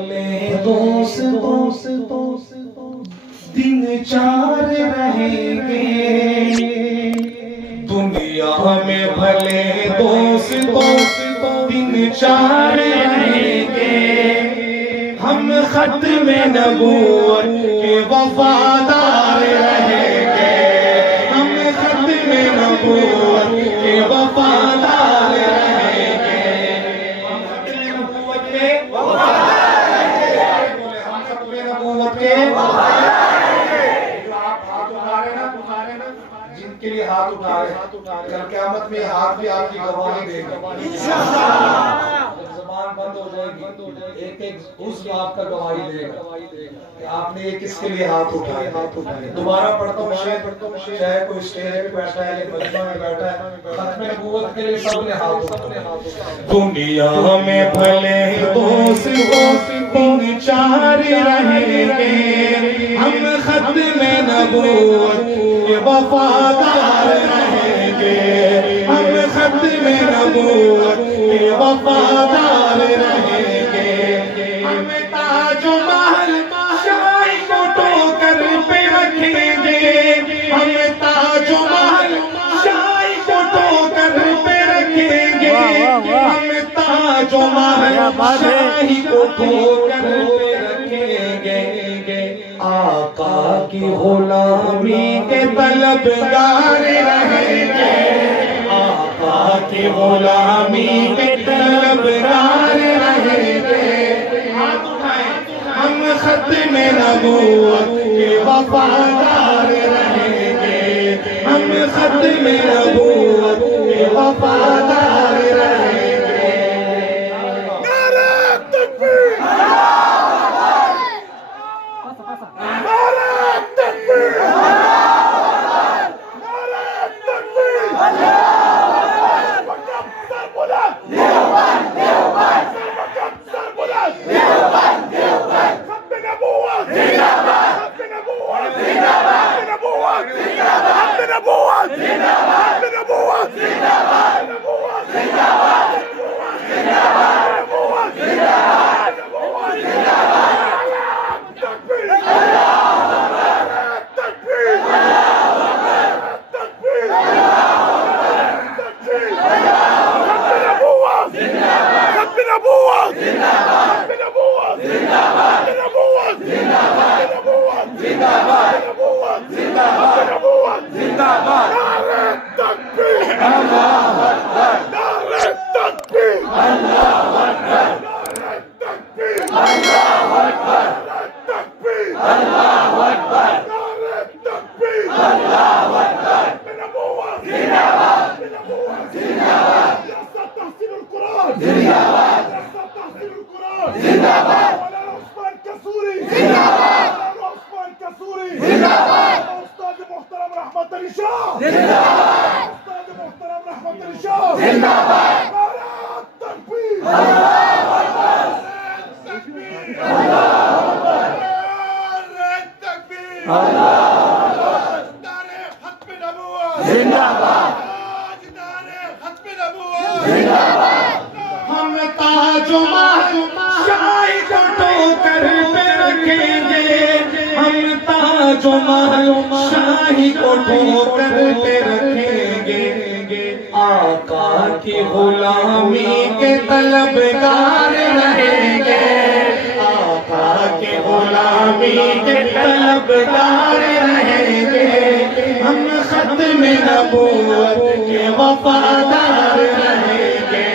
بھلے دوستوں دن چار رہیں گے، دنیا میں بھلے دوستوں دن چار رہیں گے، ہم ختم نبوت کے وفادار رہیں گے، ہم ختم نبوت کے وفادار رہیں گے، ہم ختم نبوت کے وفادار رہیں گے، ہم ختم نبوت کے وفادار رہیں گے۔ جو آپ ہاتھ اٹھا رہے نا جن کے لیے ہاتھ اٹھا رہے کل قیامت میں ہاتھ بھی آپ کی گواہی دے گا انشاءاللہ۔ جب زبان بند ہو جائے گی ایک ایک اس آپ کا گواہی دے گا کہ آپ نے یہ کس کے لیے ہاتھ اٹھائے۔ دوبارہ پڑھتا ہوں چاہے کوئی اسٹیج پہ بیٹھا ہے یا مجمع میں بیٹھا ہے، ختم نبوت کے لیے سب نے ہاتھ اٹھائے۔ دنیا میں بھلے دوستوں دن چار رہیں گے، ہم ختم نبوت کے وفادار رہیں گے، ہم ختم نبوت کے وفادار رہیں گے، ہم تاج و محل شاہی کو ٹو کر پہ رکھیں گے، ہم تاج و محل شاہی کو ٹو کر پہ رکھیں گے، ہم تاج و محل شاہی کو ٹو کر پہ رکھیں گے، آقا کی غلامی کے طلبگار رہیں گے، آقا کی غلامی کے طلبگار رہیں گے، ہاتھ اٹھائیں، ہم ختم نبوت کے وفادار رہیں گے، ہم ختم نبوت کے وفادار رہیں گے۔ نعرہ تکبیر! ہم تاج و محل شاہی کو ٹو کر پہ رکھیں گے، ہم تاج و محل شاہی کو ٹو کر پہ رکھیں گے، آقا کی غلامی کے طلبگار رہیں گے، آقا کی غلامی کے طلبگار رہیں گے، ہم ختم نبوت کے وفادار رہیں گے،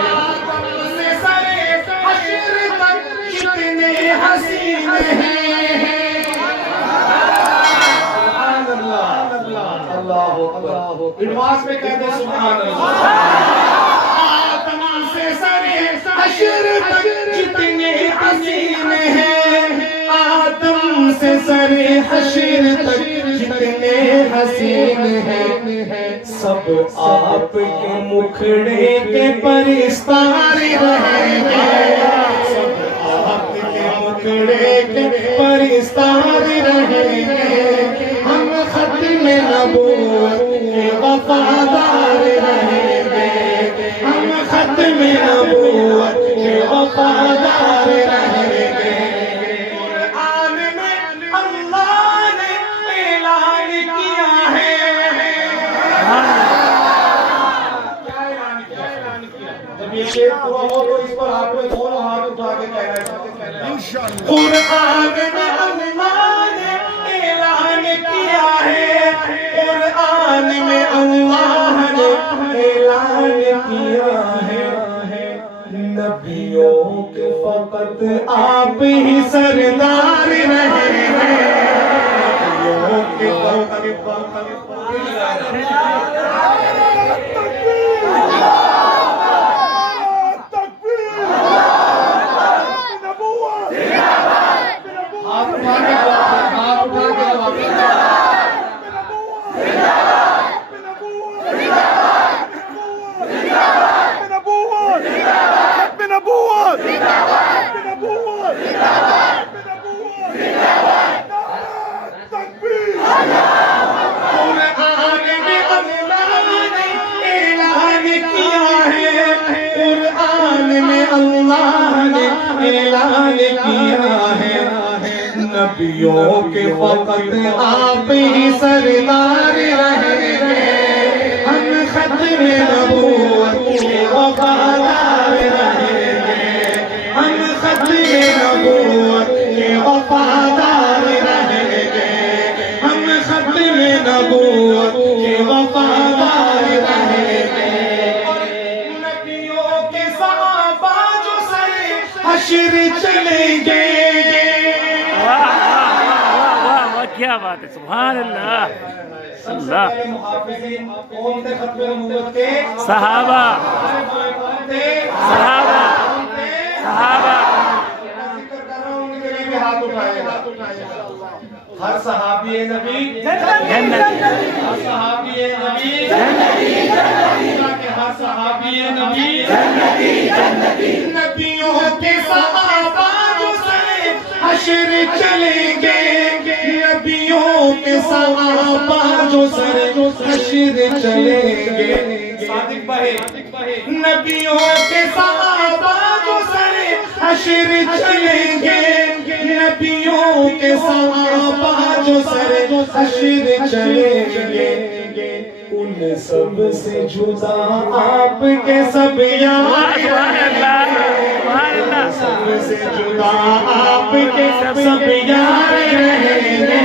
آدم سے سرے حشر تک جتنے حسین ہیں، سبحان اللہ، اللہ اکبر، انواز میں کہتے ہیں سبحان اللہ، آدم سے سرے حشر تک جتنے حسین ہیں، آدم سے سرے حشر تک جتنے حسین ہیں، سب آپ کے مکھڑے کے پرستار رہیں گے، سب آپ کے مکھڑے کے پرستار رہیں گے، ہم ختم نبوت کے وفادار رہیں گے، ہم ختم نبوت کے وفادار رہیں گے۔ جب یہ شعر پورا ہو تو اس پر آپ نے دونوں ہاتھ اٹھا کے کہنا ہے قرآن میں اللہ نے اعلان کیا ہے، قرآن میں اللہ نے اعلان کیا ہے، نبیوں کے فقط آپ ہی سردار رہے ہیں، نبیوں کے فقط اعلان کیا ہے، نبیوں کے فقط آپ ہی سردار رہیں گے، ہم ختم نبوت کے وفادار رہیں گے، ہم ختم نبوت کے وفادار رہیں گے، ہم ختم نبوت کے وفادار رہیں گے، نبیوں کے صحابہ جو سر حشر چلیں گے۔ کیا بات ہے، سبحان اللہ۔ سب سے پہلے محافظین کون تھے ختم نبوت کے؟ صحابہ، صحابہ، صحابہ۔ ذکر کر رہا ہوں، ان کے لیے بھی ہاتھ اٹھائے گا۔ ہر صحابی نبی جنتی، ہر صحابی نبی جنتی، ہر صحابی نبی جنتی، نبیوں کے صحابہ جو سر حشر چلیں گے، نبیوں کے صحابہ جو سر حشر چلیں گے، صادق بھائی، نبیوں کے صحابہ جو سر حشر چلیں گے، نبیوں کے صحابہ جو سر حشر چلیں گے، ان سب سے جدا آپ کے سب یار رہیں گے، سب سے جدا آپ کے سب یار رہیں گے،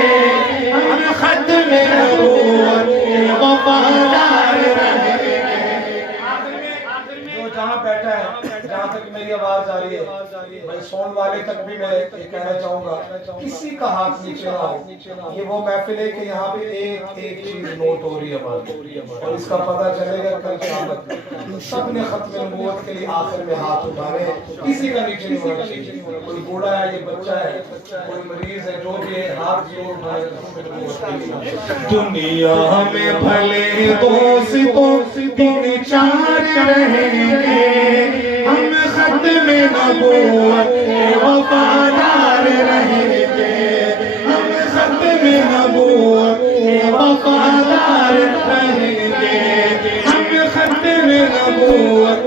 ہم ختم نبوت کے وفادار رہیں گے۔ جو جہاں بیٹھا ہے، جہاں تک میری آواز آ رہی ہے، میں سون والے تک بھی میں یہ کہنا چاہوں گا، کسی کا ہاتھ نیچے نہ ہو۔ یہ وہ محفل ہے کہ یہاں پہ ایک ایک چیز نوٹ ہو رہی ہے ہماری، اور اس کا پتہ چلے گا کل قیامت میں۔ سب نے ختم نبوت کے لیے آخر میں ہاتھ اٹھائے، کسی کا نیچے نہیں ہونا چاہیے۔ کوئی بوڑھا ہے، یہ بچہ ہے، کوئی مریض ہے، جو بھی ہے، ہاتھ ضرور اٹھائے۔ دنیا میں بھلے دوستوں تین چار رہیں گے، ہم ختم نبوت کے وفادار رہیں گے، ہم ختم نبوت کے وفادار رہیں گے، ہم ختم نبوت